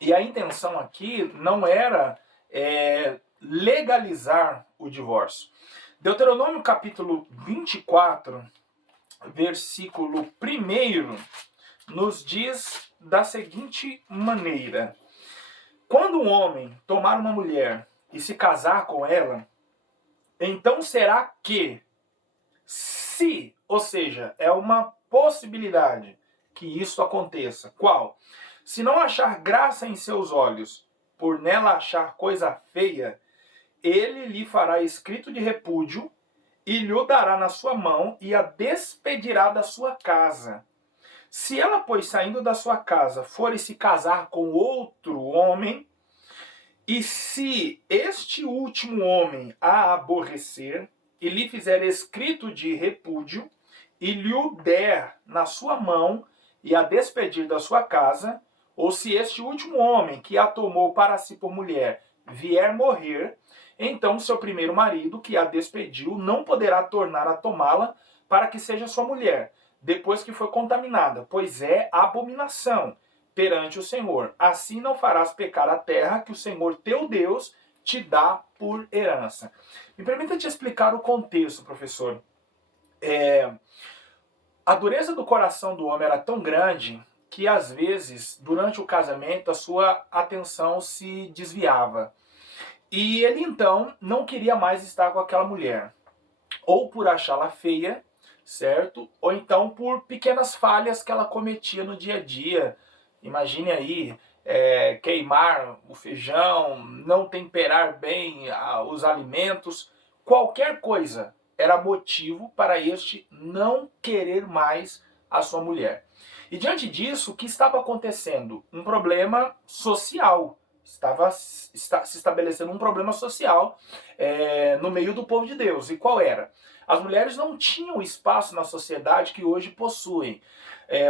E a intenção aqui não era legalizar o divórcio. Deuteronômio capítulo 24, versículo 1, nos diz da seguinte maneira: quando um homem tomar uma mulher e se casar com ela, então será que, se, ou seja, é uma possibilidade que isso aconteça. Qual? Se não achar graça em seus olhos, por nela achar coisa feia, ele lhe fará escrito de repúdio e lhe dará na sua mão e a despedirá da sua casa. Se ela, pois, saindo da sua casa, for e se casar com outro homem, e se este último homem a aborrecer, e lhe fizer escrito de repúdio, e lhe o der na sua mão, e a despedir da sua casa, ou se este último homem que a tomou para si por mulher vier morrer, então seu primeiro marido, que a despediu, não poderá tornar a tomá-la para que seja sua mulher, depois que foi contaminada, pois é abominação perante o Senhor. Assim não farás pecar a terra que o Senhor teu Deus te dá por herança. Me permita te explicar o contexto, professor. A dureza do coração do homem era tão grande que, às vezes, durante o casamento, a sua atenção se desviava. E ele, então, não queria mais estar com aquela mulher. Ou por achá-la feia, certo? Ou então por pequenas falhas que ela cometia no dia a dia. Imagine aí, queimar o feijão, não temperar bem os alimentos. Qualquer coisa era motivo para este não querer mais a sua mulher. E diante disso, o que estava acontecendo? Um problema social. Estava se estabelecendo um problema social no meio do povo de Deus. E qual era? As mulheres não tinham espaço na sociedade que hoje possuem.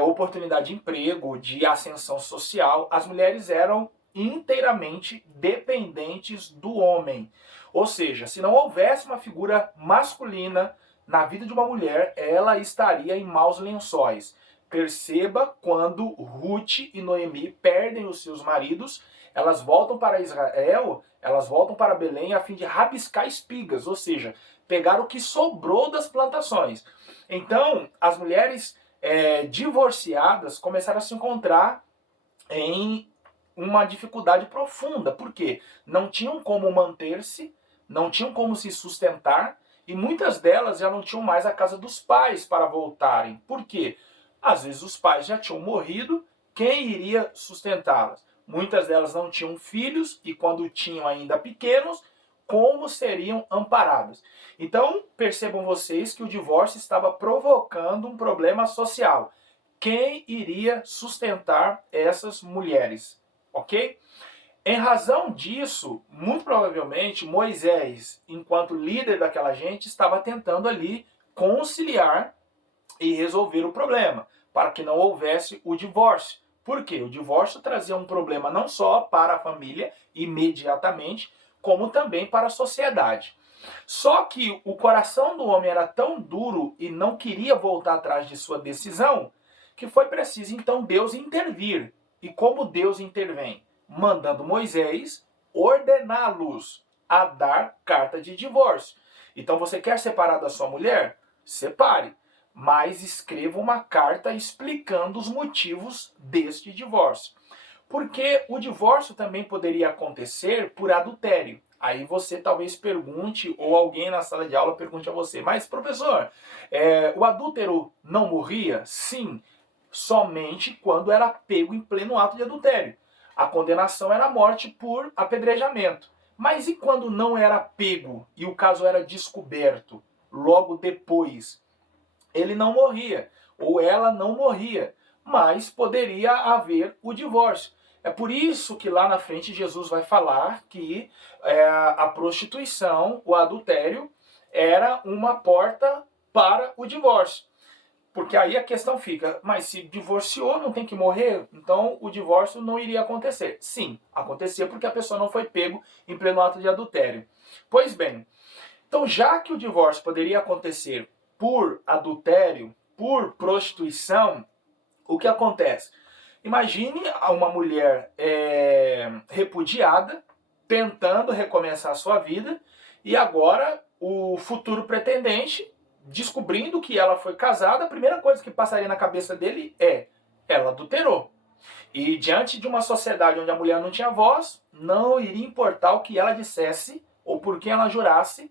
Oportunidade de emprego, de ascensão social. As mulheres eram inteiramente dependentes do homem. Ou seja, se não houvesse uma figura masculina na vida de uma mulher, ela estaria em maus lençóis. Perceba quando Ruth e Noemi perdem os seus maridos, elas voltam para Israel, elas voltam para Belém a fim de rabiscar espigas, ou seja, pegar o que sobrou das plantações. Então, as mulheres divorciadas começaram a se encontrar em uma dificuldade profunda. Por quê? Não tinham como manter-se, não tinham como se sustentar, e muitas delas já não tinham mais a casa dos pais para voltarem. Por quê? Às vezes os pais já tinham morrido, quem iria sustentá-las? Muitas delas não tinham filhos, e quando tinham ainda pequenos, como seriam amparadas? Então, percebam vocês que o divórcio estava provocando um problema social. Quem iria sustentar essas mulheres? Ok? Em razão disso, muito provavelmente, Moisés, enquanto líder daquela gente, estava tentando ali conciliar e resolver o problema, para que não houvesse o divórcio. Por quê? O divórcio trazia um problema não só para a família, imediatamente, como também para a sociedade. Só que o coração do homem era tão duro e não queria voltar atrás de sua decisão, que foi preciso então Deus intervir. E como Deus intervém? Mandando Moisés ordená-los a dar carta de divórcio. Então você quer separar da sua mulher? Separe. Mas escreva uma carta explicando os motivos deste divórcio. Porque o divórcio também poderia acontecer por adultério. Aí você talvez pergunte, ou alguém na sala de aula pergunte a você, mas professor, o adúltero não morria? Sim, somente quando era pego em pleno ato de adultério. A condenação era a morte por apedrejamento. Mas e quando não era pego e o caso era descoberto logo depois? Ele não morria, ou ela não morria, mas poderia haver o divórcio. É por isso que lá na frente Jesus vai falar que a prostituição, o adultério, era uma porta para o divórcio. Porque aí a questão fica, mas se divorciou, não tem que morrer? Então o divórcio não iria acontecer. Sim, acontecia porque a pessoa não foi pego em pleno ato de adultério. Pois bem, então já que o divórcio poderia acontecer por adultério, por prostituição, o que acontece? Imagine uma mulher repudiada, tentando recomeçar a sua vida, e agora o futuro pretendente, descobrindo que ela foi casada, a primeira coisa que passaria na cabeça dele é: ela adulterou. E diante de uma sociedade onde a mulher não tinha voz, não iria importar o que ela dissesse ou por quem ela jurasse,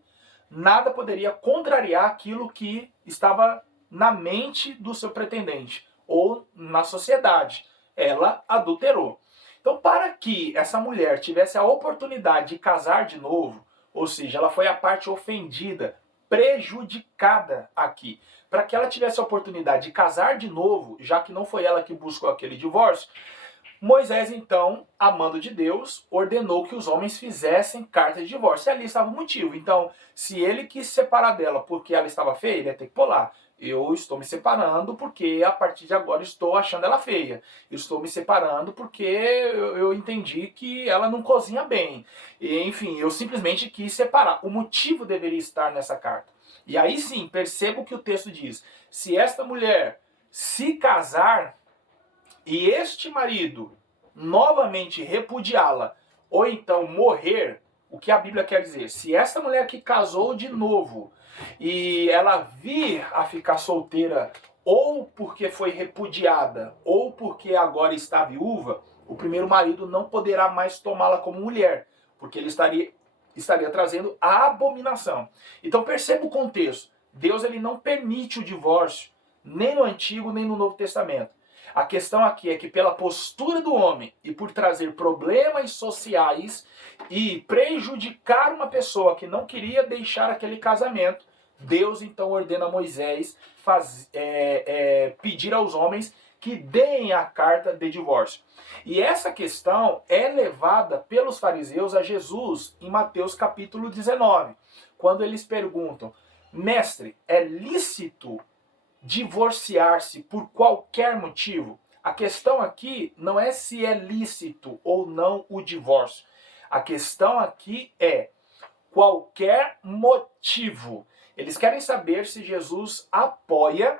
nada poderia contrariar aquilo que estava na mente do seu pretendente ou na sociedade. Ela adulterou. Então, para que essa mulher tivesse a oportunidade de casar de novo, ou seja, ela foi a parte ofendida, prejudicada aqui, para que ela tivesse a oportunidade de casar de novo, já que não foi ela que buscou aquele divórcio, Moisés, então, amando de Deus, ordenou que os homens fizessem carta de divórcio. E ali estava o motivo. Então, se ele quis se separar dela porque ela estava feia, ele ia ter que pôr lá: eu estou me separando porque a partir de agora estou achando ela feia. Eu estou me separando porque eu entendi que ela não cozinha bem. E, enfim, eu simplesmente quis separar. O motivo deveria estar nessa carta. E aí sim, perceba o que o texto diz: se esta mulher se casar e este marido novamente repudiá-la, ou então morrer, o que a Bíblia quer dizer? Se essa mulher que casou de novo e ela vir a ficar solteira, ou porque foi repudiada, ou porque agora está viúva, o primeiro marido não poderá mais tomá-la como mulher, porque ele estaria trazendo a abominação. Então perceba o contexto. Deus ele não permite o divórcio, nem no Antigo, nem no Novo Testamento. A questão aqui é que pela postura do homem e por trazer problemas sociais e prejudicar uma pessoa que não queria deixar aquele casamento, Deus então ordena a Moisés pedir aos homens que deem a carta de divórcio. E essa questão é levada pelos fariseus a Jesus em Mateus capítulo 19, quando eles perguntam: mestre, é lícito divorciar-se por qualquer motivo? A questão aqui não é se é lícito ou não o divórcio. A questão aqui é qualquer motivo. Eles querem saber se Jesus apoia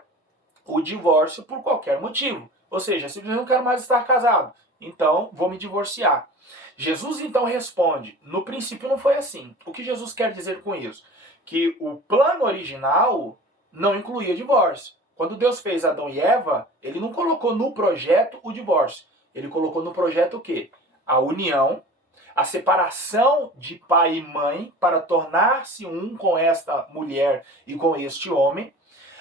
o divórcio por qualquer motivo. Ou seja, simplesmente não quero mais estar casado, então vou me divorciar. Jesus então responde: no princípio não foi assim. O que Jesus quer dizer com isso? Que o plano original não incluía divórcio. Quando Deus fez Adão e Eva, ele não colocou no projeto o divórcio. Ele colocou no projeto o quê? A união, a separação de pai e mãe para tornar-se um com esta mulher e com este homem,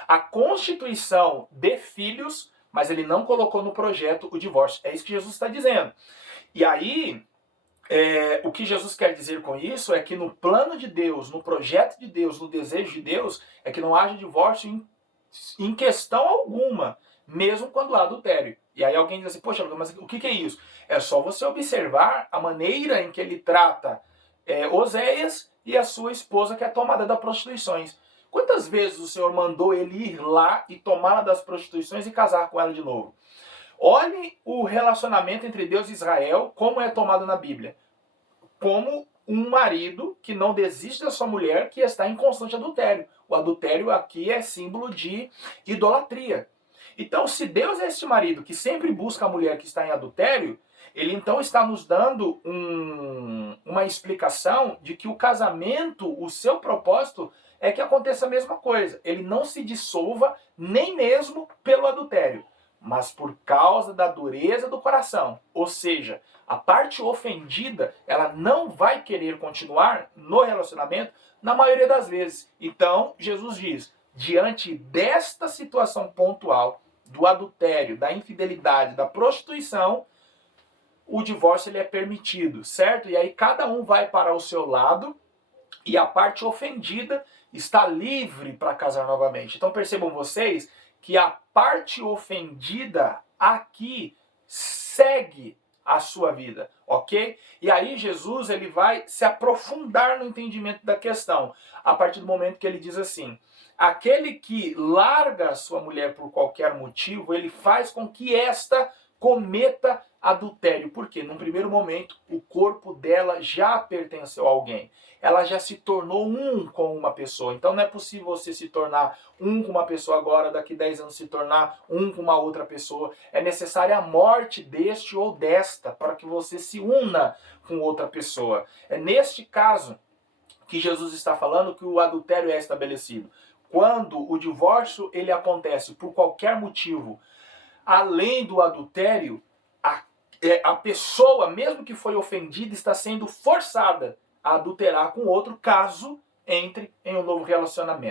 a constituição de filhos, mas ele não colocou no projeto o divórcio. É isso que Jesus está dizendo. E aí, o que Jesus quer dizer com isso é que no plano de Deus, no projeto de Deus, no desejo de Deus, é que não haja divórcio em questão alguma, mesmo quando há adultério. E aí alguém diz assim: poxa, mas o que é isso? É só você observar a maneira em que ele trata Oséias e a sua esposa, que é tomada das prostituições. Quantas vezes o Senhor mandou ele ir lá e tomá-la das prostituições e casar com ela de novo? Olhe o relacionamento entre Deus e Israel, como é tomado na Bíblia. Como um marido que não desiste da sua mulher, que está em constante adultério. O adultério aqui é símbolo de idolatria. Então, se Deus é este marido que sempre busca a mulher que está em adultério, ele então está nos dando uma explicação de que o casamento, o seu propósito, é que aconteça a mesma coisa. Ele não se dissolva nem mesmo pelo adultério, mas por causa da dureza do coração. Ou seja, a parte ofendida, ela não vai querer continuar no relacionamento na maioria das vezes. Então, Jesus diz: diante desta situação pontual, do adultério, da infidelidade, da prostituição, o divórcio ele é permitido, certo? E aí cada um vai para o seu lado e a parte ofendida está livre para casar novamente. Então percebam vocês que a parte ofendida aqui segue a sua vida, ok? E aí Jesus ele vai se aprofundar no entendimento da questão, a partir do momento que ele diz assim: aquele que larga a sua mulher por qualquer motivo, ele faz com que esta cometa adultério, porque num primeiro momento o corpo dela já pertenceu a alguém. Ela já se tornou um com uma pessoa. Então não é possível você se tornar um com uma pessoa agora, daqui 10 anos se tornar um com uma outra pessoa. É necessária a morte deste ou desta para que você se una com outra pessoa. É neste caso que Jesus está falando que o adultério é estabelecido. Quando o divórcio ele acontece por qualquer motivo, além do adultério, a pessoa, mesmo que foi ofendida, está sendo forçada a adulterar com outro, caso entre em um novo relacionamento.